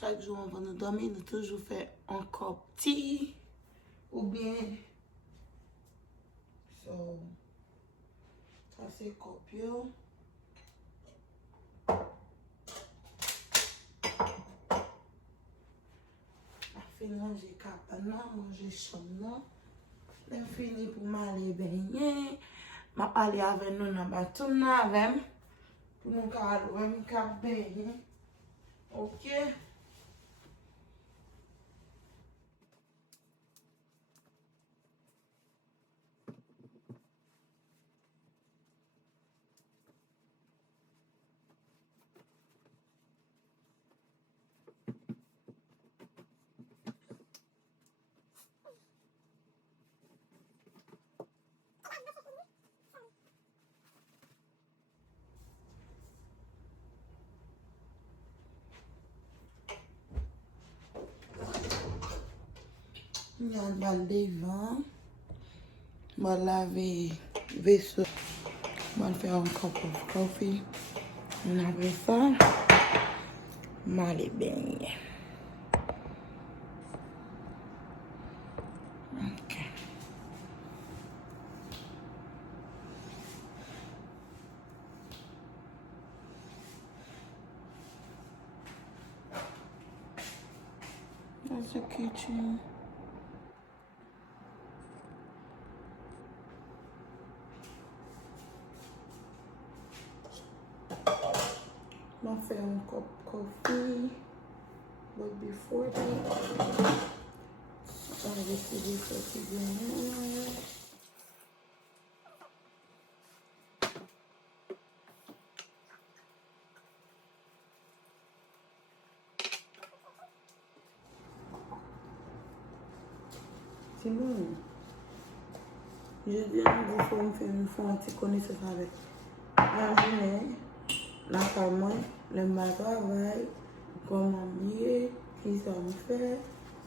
chaque jour avant de dormir, nous toujours fait un cup tea ou bien so ça c'est cup yo. Fin ranger cabane, manger chambre. Je fini pour m'aller baigner. Je vais aller avec nous dans le bateau avec pour nous aller baigner. Ok? Il y a une balle devant. Je vais laver le vaisseau. Je vais faire un cup of coffee. Et après ça, je vais aller baigner. Ok. That's the kitchen. Je vais faire un cup of coffee. But before that, on va décider ce que je vais. C'est bon. Je dis à vous, il faut me faire un petit connaissance avec la journée, la famille, le travail, comment lier, qui ça me fait,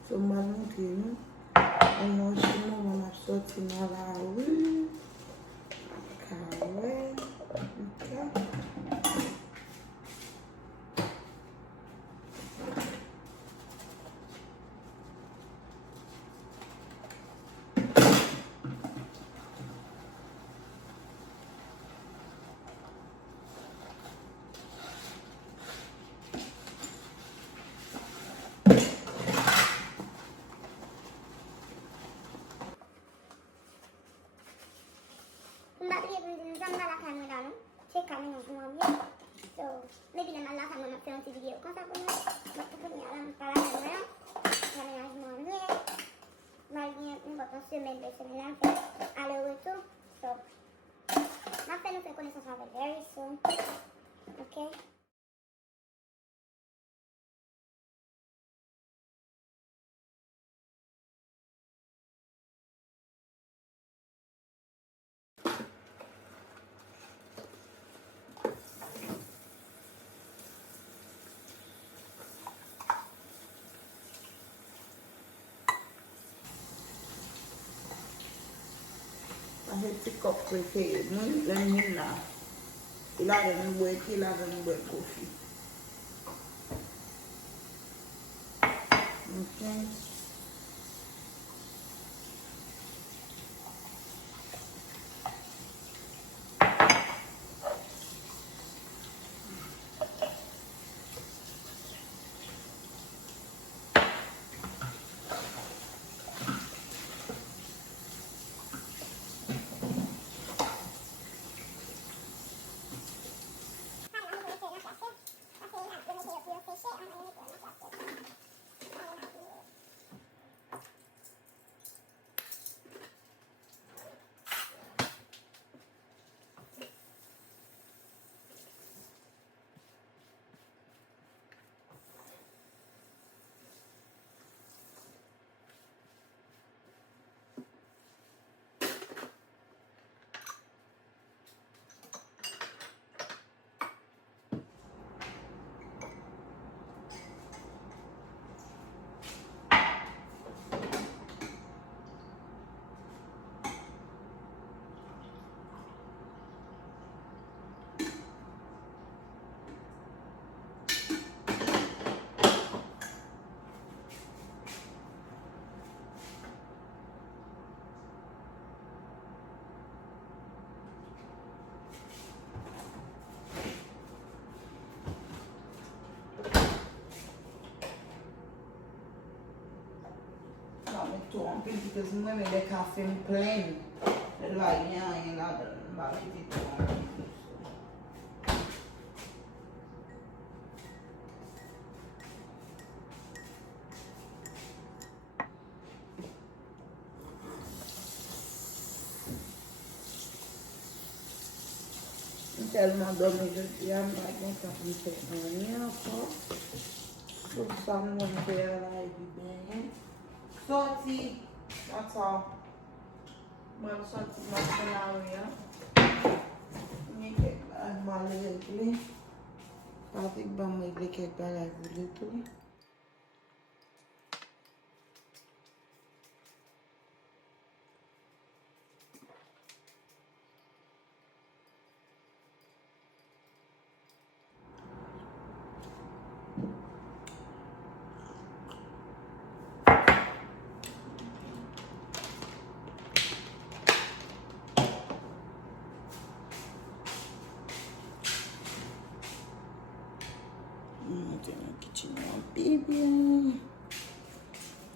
ce m'a montré nous. On a sorti dans la rue, carré, ok. Check coming on from here. So maybe the last time I'm filming the video because I'm going to put me on para la camera. Coming on from here. Malgré une bonne semaine, deux semaines là, aller-retour. So, ma fait nous fait connaissance avec very soon. Okay. Ese petit cup préféré, le mien là, il a un boire, il a un boire coffee. Ok. pil because mwen men de kafe m plen. La yon la dan, ba piti ton. Tellement dormi je suis à ma bien quand je fais rien encore. Tout ça, moi, je fais là et bien. Sorti, that's all. Moi, je sorti ma scénario. Mais je vais régler. Parce que je vais régler quelques bagages de tout. Kitchen baby.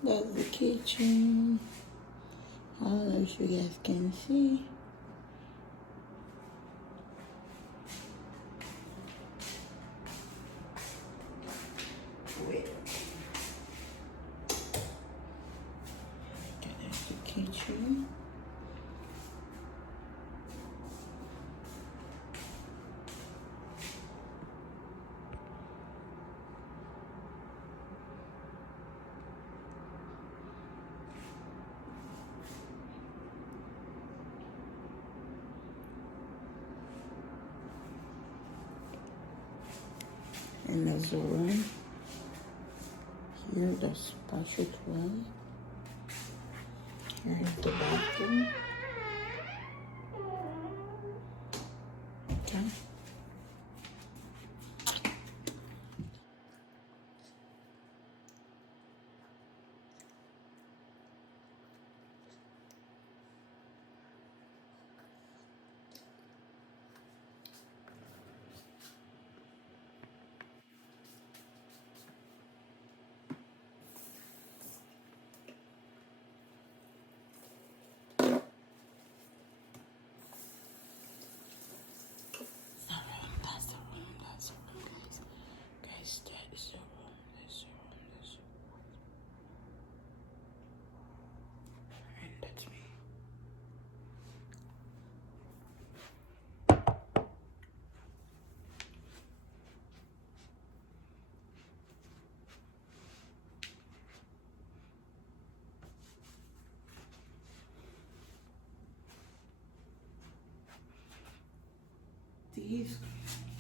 That's the kitchen. I don't know if you guys can see. Wait. Okay, that's the kitchen. And there's the room. Here, the spatula room. Here is the bathroom. Okay.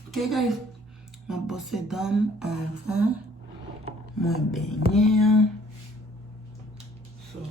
Ok guys, mwen pose dam anvan mwen benye. So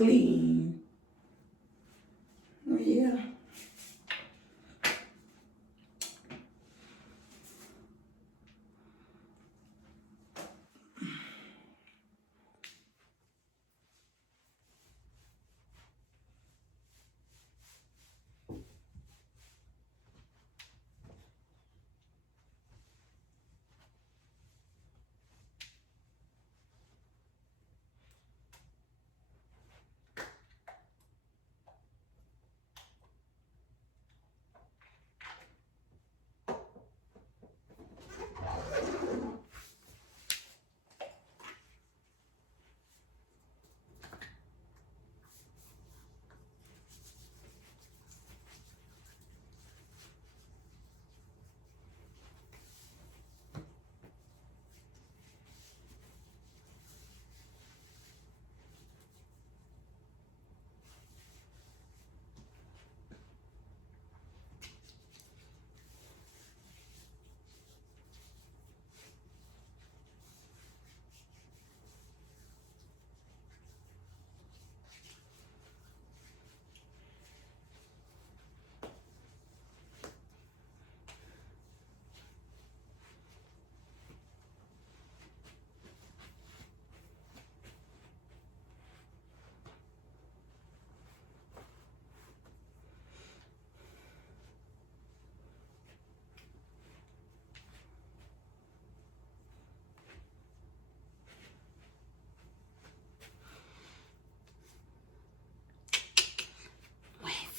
clean. Yeah.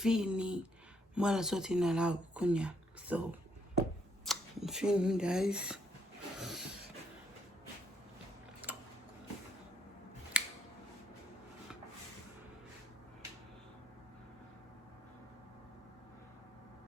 Fini. Moi, la sortie dans la kunya. So, fini, guys.